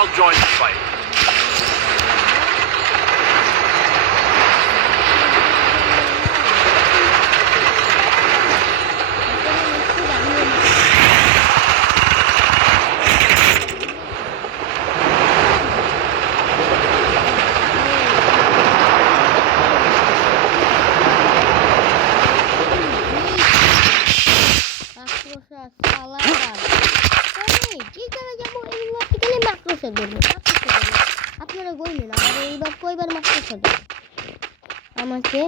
shall join the fight. আপনারা বললেন আমাদের এইবার কয়বার মাত্র ধরছে আমাকে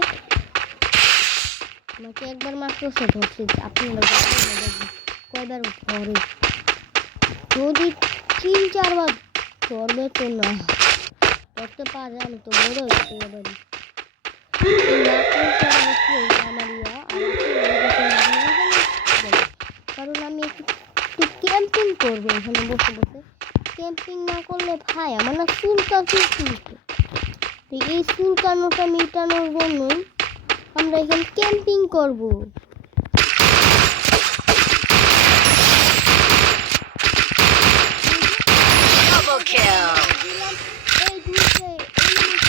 একবার মাত্র ধরছে আপনারা কয়বার ধরে যদি 3-4 বার ধরবে তো না ধরতে পারে আমি তো বড় হইতে পারি কারণ আমি একটু ক্যাম্পিং করবো এখানে বসে বসে ক্যাম্পিং না করলে ভাই আমার না চুলকাচ্ছে তো এই চুলকানোটা মেটানোর জন্যই আমরা এখানে ক্যাম্পিং করবো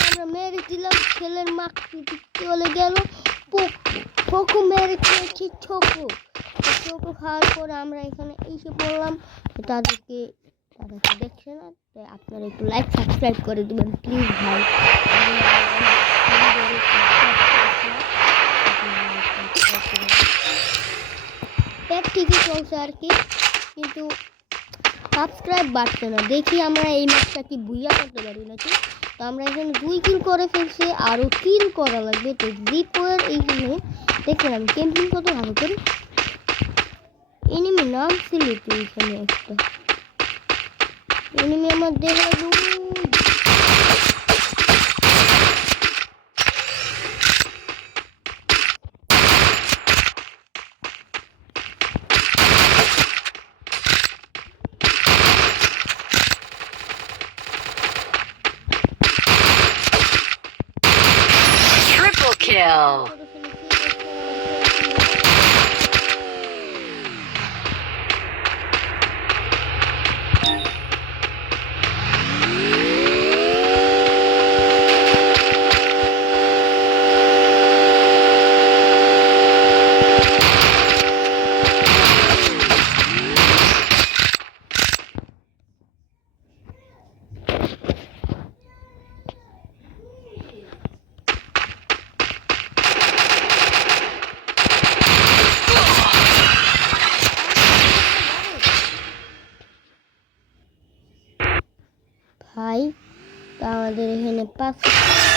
আমরা মেরে দিলাম ছেলের মাকে চলে গেল পোকো মেরে খেয়েছি ছোকো খাওয়ার পর আমরা এখানে এসে পড়লাম তাদেরকে দেখছে না তাই আপনারা একটু লাইক সাবস্ক্রাইব করে দেবেন প্লিজ ভাই পেট ঠিকই চলছে আর কি কিন্তু সাবস্ক্রাইব বাড়ছে না দেখি আমরা এই ম্যাচটা কি বুইয়া করতে পারি নাকি তো আমরা এখানে 2 কিল করে ফেলছি আরও কিল করা লাগবে তো জিপোয়ের এইখানে দেখলাম ক্যাম্পিং কত ভালো করে এনিমি নাম ছিল তো এখানে একটা এনিমি আমার দেখা Triple kill. ভাই আমাদের এখানে 5